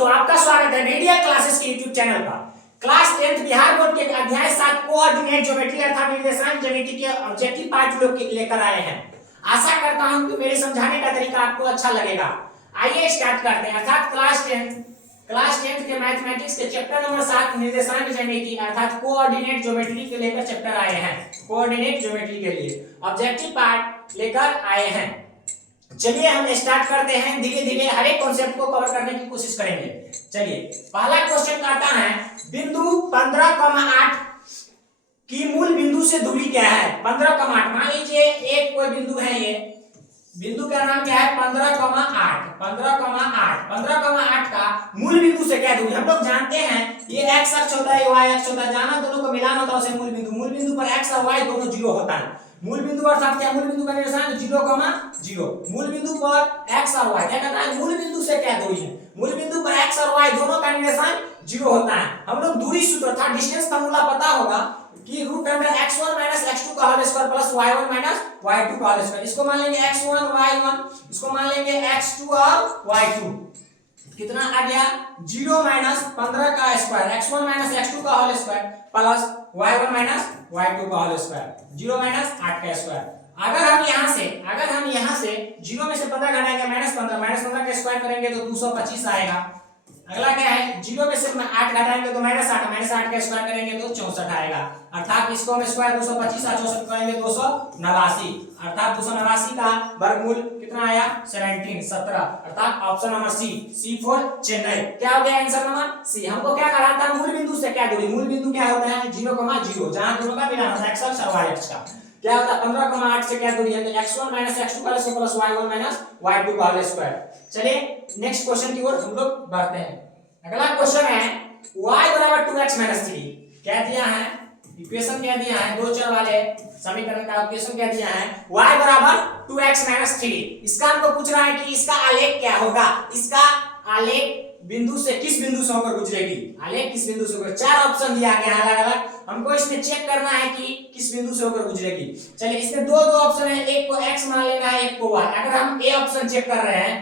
दोस्तों, आपका स्वागत है मीडिया क्लासेस के यूट्यूब चैनल पर। क्लास 10th बिहार बोर्ड के अध्याय 7 कोऑर्डिनेट ज्योमेट्री अर्थात निर्देशांक ज्यामिति के ऑब्जेक्टिव पार्ट लोग लेकर आए हैं। आशा करता हूं कि मेरे समझाने का तरीका आपको अच्छा लगेगा। आइए स्टार्ट करते हैं। अर्थात क्लास 10th के मैथमेटिक्स के चैप्टर नंबर 7 निर्देशांक ज्यामिति अर्थात कोऑर्डिनेट ज्योमेट्री के लेकर चैप्टर आए हैं। कोऑर्डिनेट ज्योमेट्री के लिए ऑब्जेक्टिव पार्ट लेकर आए हैं। चलिए हम स्टार्ट करते हैं। धीरे धीरे हर एक कॉन्सेप्ट को कवर करने की कोशिश करेंगे। चलिए पहला क्वेश्चन आता है, बिंदु 15,8 की मूल बिंदु से दूरी क्या है? 15,8 मान लीजिए एक कोई बिंदु है, ये बिंदु का नाम क्या है? 15,8 15,8 का मूल बिंदु से क्या दूरी? हम लोग जानते हैं ये x अक्ष होता है, y अक्ष होता है, जहां दोनों को मिलान होता है उसे मूल बिंदु पर x और y दोनों जीरो होता है। मूल बिंदु अर्थात क्या? मूल बिंदु का निर्देशांक 0,0। मूल बिंदु पर x और y क्या कहता है? मूल बिंदु से क्या दूरी है? मूल बिंदु पर x और y दोनों का निर्देशांक 0 होता है। हम लोग दूरी सूत्र अर्थात डिस्टेंस फार्मूला पता होगा कि x1 - x2 का whole square plus y1 - y2 का होल स्क्वायर। इसको मान लेंगे x1 y1, इसको मान लेंगे x2 और y2। कितना आ गया? 0 - 15 का स्क्वायर, x1 - x2 का whole square plus y1 - y2 का होल स्क्वायर, 0 - 8 का स्क्वायर। अगर हम यहां से 0 में से 15 घटाएंगे -15 का स्क्वायर करेंगे तो 225 आएगा। अगला क्या है? 0 में से 8 घटाएंगे तो -8 का स्क्वायर करेंगे तो 64 आएगा। अर्थात इसको हम स्क्वायर 225 और 64 करेंगे 289। अर्थात 289 का वर्गमूल कितना आया? 17 अर्थात option number C for Chennai. क्या हो गया आंसर नंबर सी? हमको क्या करा था? मूल बिंदु से क्या दूरी? मूल बिंदु क्या होता है? 0,0 जहां दोनों का मिलान होता है x अक्ष और y अक्ष का। क्या होता है? 15,8 से क्या दूरी है? तो x1 - x2 का स्क्वायर प्लस y1 - y2 का होल स्क्वायर। चलिए नेक्स्ट क्वेश्चन की ओर हम लोग बढ़ते हैं। अगला क्वेश्चन है y = 2x - 3। क्या दिया है? इक्वेशन क्या दिया है? दो चर वाले समीकरण का इक्वेशन क्या दिया है? y = 2x - 3। इसका हमको पूछ रहा है कि इसका आलेख क्या होगा? इसका आलेख बिंदु से किस बिंदु से होकर गुजरेगी? आलेख किस बिंदु से होकर? चार ऑप्शन दिया गया है अलग-अलग। हमको इसमें चेक करना है कि किस बिंदु से होकर गुजरेगी। चलिए इसमें दो ऑप्शन है, एक को x मान लेना है, एक को y। अगर हम a ऑप्शन चेक कर रहे हैं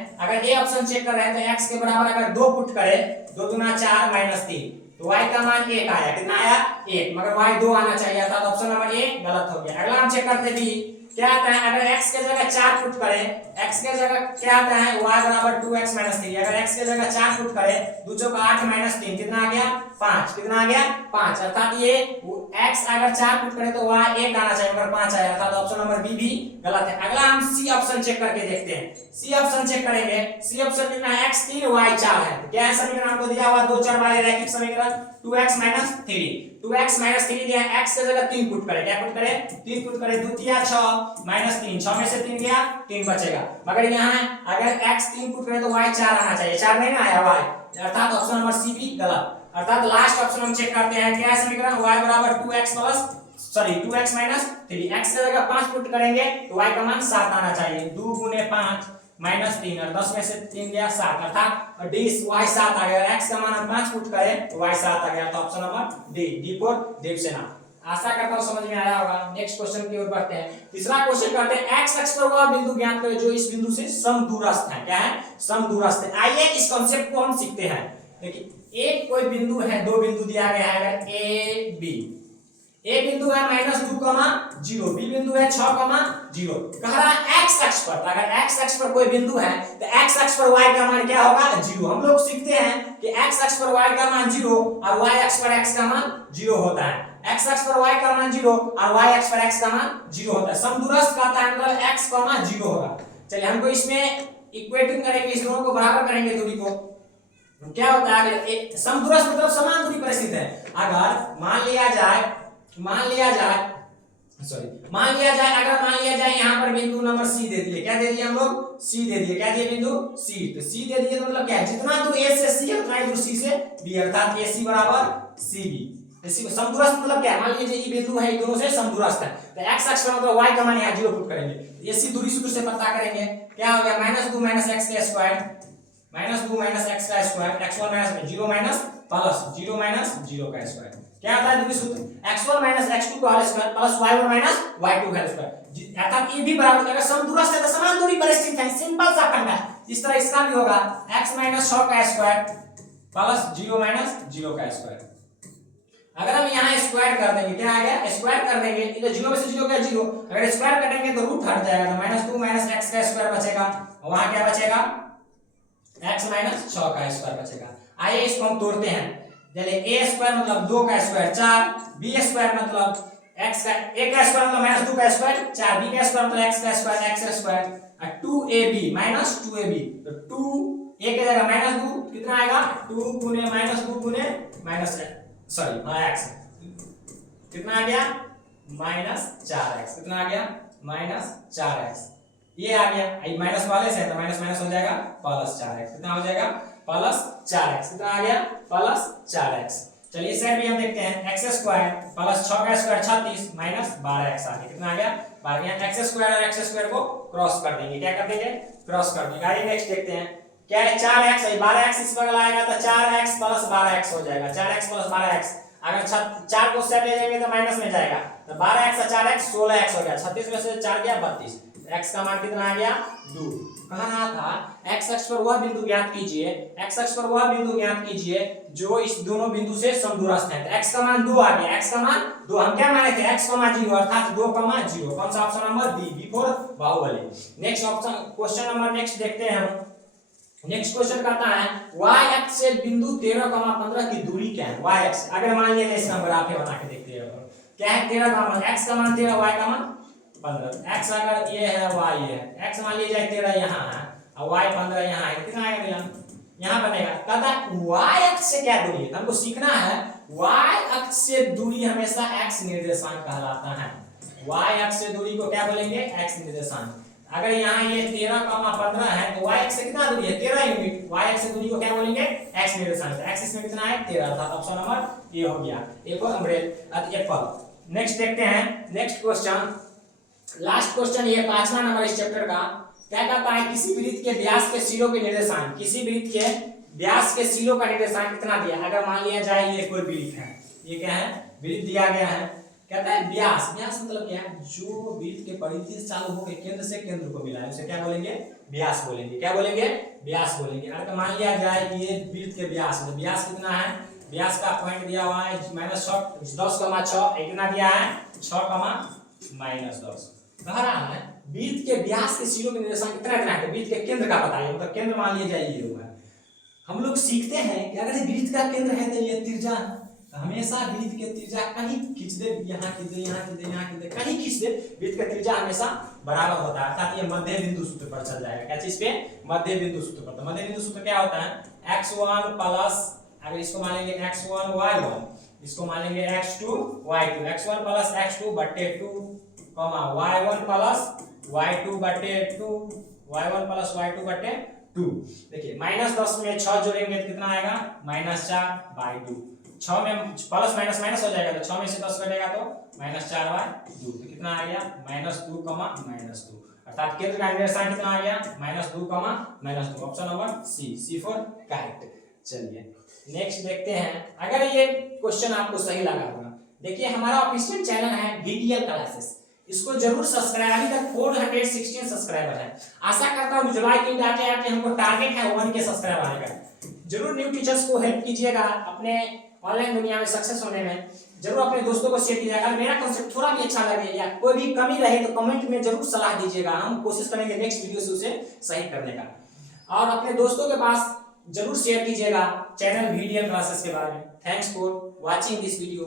तो x के बराबर अगर 2 पुट करें 2 दूना 4 -3 तो y का मान 1 आया। कितना आया? 1, मगर y 2 आना चाहिए था, तो ऑप्शन नंबर ए गलत हो गया। अगला हम चेक करते हैं क्या आता है? अगर x के जगह 4 पुट करें, x के जगह क्या आता है? y = 2x - 3। अगर x के जगह 4 पुट करें 2 चौका 8 -3 कितना आ गया? 5। कितना आ गया? 5। अर्थात ये x अगर 4 पुट करें तो y 1 आना चाहिए, मगर 5 आया, अर्थात ऑप्शन नंबर बी भी गलत है। अगला हम सी ऑप्शन चेक करके देखते हैं। सी ऑप्शन चेक करेंगे। सी ऑप्शन कितना है? x 3 y 4 है। क्या है समीकरण? हमको दिया हुआ दो चर वाले रैखिक समीकरण 2x - 3 दिया है। x के जगह 3 पुट करें। क्या पुट करें? 3 पुट करें। 2 3 6 -3 6 में से 3 गया, 3 बचेगा। मगर यहाँ अगर x 3 पुट करें तो y 4 आना चाहिए, 4 नहीं ना आया y, अर्थात ऑप्शन नंबर सी भी गलत। अर्थात लास्ट ऑप्शन हम चेक करते हैं। क्या है समीकरण? y = 2x - 3। x के जगह 5 पुट करेंगे तो y का मान 7 आना चाहिए। 2 × 5 -3 और 10 में से 3 गया 7, अर्थात डी y 7 आ गया। x का मान हम 5 पुट करें तो y 7 आ गया, तो option number D for Devsena. आशा करता हूं समझ में आया होगा। नेक्स्ट क्वेश्चन की ओर बढ़ते हैं। तीसरा क्वेश्चन करते हैं, x अक्ष पर वह बिंदु ज्ञात करें जो इस बिंदु से समदूरस्थ है। क्या है? समदूरस्थ है। आइए इस कांसेप्ट को हम सीखते हैं। देखिए एक कोई बिंदु है, दो बिंदु दिया गया है अगर a b। ए बिंदु है -2,0, बी बिंदु है 6,0। कह रहा है x अक्ष पर। अगर x अक्ष पर कोई बिंदु है तो x अक्ष पर y का मान क्या होगा? 0। हम लोग सीखते हैं कि x अक्ष पर y का मान 0 और y अक्ष पर x का मान 0 होता है। x अक्ष पर y का मान 0 और y अक्ष पर x का मान 0 होता है। समदूरस्थ कहता है मतलब x, 0 होगा। चलिए हमको इसमें इक्वेटिंग करेंगे, इस दोनों को बराबर करेंगे दूरी को। क्या होता है? अगर समदूरस्थ मतलब समान दूरी पर स्थित है। अगर मान लिया जाए यहाँ पर बिंदु नंबर सी दे दिए। क्या दे दिए हम लोग? सी दे दिए। क्या दिए? बिंदु सी। तो सी दे दिए तो मतलब क्या है? जितना दूर ए से सी है उतना ही दूर सी से बी, अर्थात AC = CB। इसी को समदूरस्थ मतलब क्या है? मान लीजिए ये बिंदु है, ये दोनों से समदूरस्थ है, तो x अक्ष पर मतलब y का मान यहाँ 0 पुट करेंगे। AC दूरी सूत्र से पता करेंगे। क्या हो गया? -2 - x का स्क्वायर x1 - 0 प्लस 0 का स्क्वायर। क्या आता है दूरी सूत्र? x1 - x2 का whole square plus y1 - y2 का स्क्वायर। अर्थात ये भी बराबर, अगर समदूरस्थ है तो समान दूरी पर स्थित है। सिंपल सा फंडा। इस तरह इसका भी होगा x - 6 का स्क्वायर प्लस 0 माइनस 0 का स्क्वायर। अगर हम यहाँ स्क्वायर कर देंगे, क्या आ गया, स्क्वायर कर देंगे, इधर 0 में से 0 क्या 0, अगर स्क्वायर करेंगे तो रूट हट जाएगा, तो -2 माइनस x का स्क्वायर बचेगा, और वहां क्या बचेगा, x माइनस 6 का स्क्वायर बचेगा। आइए इसको हम तोड़ते हैं। चलिए a स्क्वायर मतलब 2 का स्क्वायर 4, b स्क्वायर मतलब x का a का स्क्वायर मतलब -2 का स्क्वायर 4, b का स्क्वायर मतलब x का स्क्वायर x स्क्वायर, और 2ab माइनस 2ab, तो 2 a की जगह -2 कितना आएगा, 2 गुने -2 गुने माइनस सॉरी x कितना आ गया, -4x, कितना आ गया, -4x, ये आ गया, ये माइनस वाले से है तो माइनस माइनस हो जाएगा +4x, कितना हो जाएगा, +4x, कितना आ गया, +4x। चलिए इस साइड भी हम देखते हैं, x स्क्वायर प्लस 6 का स्क्वायर 36 माइनस 12x आ गया, कितना आ गया, 12। यहाँ x स्क्वायर और x स्क्वायर को क्रॉस कर देंगे, क्या कर देंगे, क्रॉस कर देंगे। आइए नेक्स्ट देखते हैं, क्या है, 4x है, 12x इस बगल आएगा तो 4x प्लस 12x हो जाएगा, 4x प्लस 12x, अगर 4 को साइड ले जाएंगे तो माइनस में जाएगा, तो 12x और 4x 16x हो गया, 36 में से 4 गया 32, x का मान कितना आ गया, 2। कहा रहा था x अक्ष पर वह बिंदु ज्ञात कीजिए, x अक्ष पर वह बिंदु ज्ञात कीजिए जो इस दोनों बिंदु से समदूरस्थ है। तो x का मान 2 आ गया, x का मान 2, हम क्या माने थे, x, 0 अर्थात 2, 0। कौन सा option number B for Baahubali. Next option, question number next देखते हैं हम। नेक्स्ट क्वेश्चन कहता है y अक्ष से बिंदु 13, 15 की दूरी क्या है, y अक्ष, अगर मान लिया इस नंबर आप बना के देखते हैं, क्या है 13, x का मान 13, y का मान 15, x अगर ये है y है, x मान लीजिए 13 यहाँ है और y 15 यहाँ है, कितना आएगा भैया, यहाँ बनेगा। कहता है y अक्ष से क्या दूरी है, हमको सीखना है y अक्ष से दूरी हमेशा x निर्देशांक कहलाता है, y अक्ष से दूरी को क्या बोलेंगे, x निर्देशांक। अगर यहाँ ये 13, 15 है तो y अक्ष से कितना दूरी है, 13 यूनिट, y अक्ष से दूरी को क्या बोलेंगे, x निर्देशांक। x इसमें कितना है, 13, अर्थात ऑप्शन नंबर ए हो गया, ए फॉर अम्ब्रेल एप्पल। नेक्स्ट देखते हैं, नेक्स्ट क्वेश्चन, लास्ट क्वेश्चन, ये 5वां नंबर इस चैप्टर का। क्या कहता है, किसी वृत्त के व्यास के सिरों के निर्देशांक, किसी वृत्त के व्यास के सिरों का निर्देशांक कितना दिया। अगर मान लिया जाए ये कोई वृत्त है, ये क्या है, वृत्त दिया गया है, कहता है व्यास, व्यास मतलब क्या है, जो वृत्त के परिधि से चालू होकर केंद्र से केंद्र को मिला है उसे क्या बोलेंगे, व्यास बोलेंगे, क्या बोलेंगे, व्यास बोलेंगे। अगर मान लिया जाए ये वृत्त के व्यास में, व्यास कितना है, व्यास का पॉइंट दिया हुआ है -6, 10,6, कितना दिया है, 6,-10। कह रहा है वृत्त के व्यास के सिरों के निर्देशांक कितना कितना है, वृत्त के केंद्र का बताइए, मतलब केंद्र मान लिया जाए ये होगा। हम लोग सीखते हैं कि अगर वृत्त का केंद्र है तो ये त्रिज्या, तो हमेशा वृत्त के त्रिज्या कहीं खींच दे, यहाँ खींच दे, यहाँ खींच दे, यहाँ खींच दे, कहीं खींच दे, वृत्त का त्रिज्या हमेशा बराबर होता है, अर्थात ये मध्य बिंदु सूत्र पर चल जाएगा। क्या चीज पे, मध्य बिंदु सूत्र पर। तो मध्य बिंदु सूत्र क्या होता है, x1 प्लस, अगर इसको मान लेंगे x1 y1, इसको मान लेंगे x2 y2, x1 plus x2 बटे 2, y1 प्लस y2 बटे 2, y1 प्लस y2 बटे 2। देखिए -10 में 6 जोड़ेंगे तो कितना आएगा, -4/2, 6 में प्लस माइनस माइनस हो जाएगा तो 6 में से 10 कटेगा तो -4/2, तो कितना आ गया, -2, -2, अर्थात केंद्र का निर्देशांक कितना आ गया, -2, -2। Option number C for correct. चलिए नेक्स्ट देखते हैं, अगर ये क्वेश्चन आपको सही लगा होगा, देखिए हमारा ऑफिशियल चैनल है VDL क्लासेस, इसको जरूर सब्सक्राइब, अभी तक 416 सब्सक्राइबर है। आशा करता हूँ जुलाई के आते आते हमको टारगेट है 1 के सब्सक्राइबर आने का। जरूर न्यू टीचर्स को हेल्प कीजिएगा अपने ऑनलाइन दुनिया में सक्सेस होने में, जरूर अपने दोस्तों को शेयर कीजिएगा। अगर मेरा कॉन्सेप्ट थोड़ा भी अच्छा लगे या कोई भी कमी रहे तो कमेंट में जरूर सलाह दीजिएगा, हम कोशिश करेंगे नेक्स्ट वीडियो से उसे सही करने का। और अपने दोस्तों के पास जरूर शेयर कीजिएगा चैनल VDL क्लासेस के बारे में। Thanks for watching this video.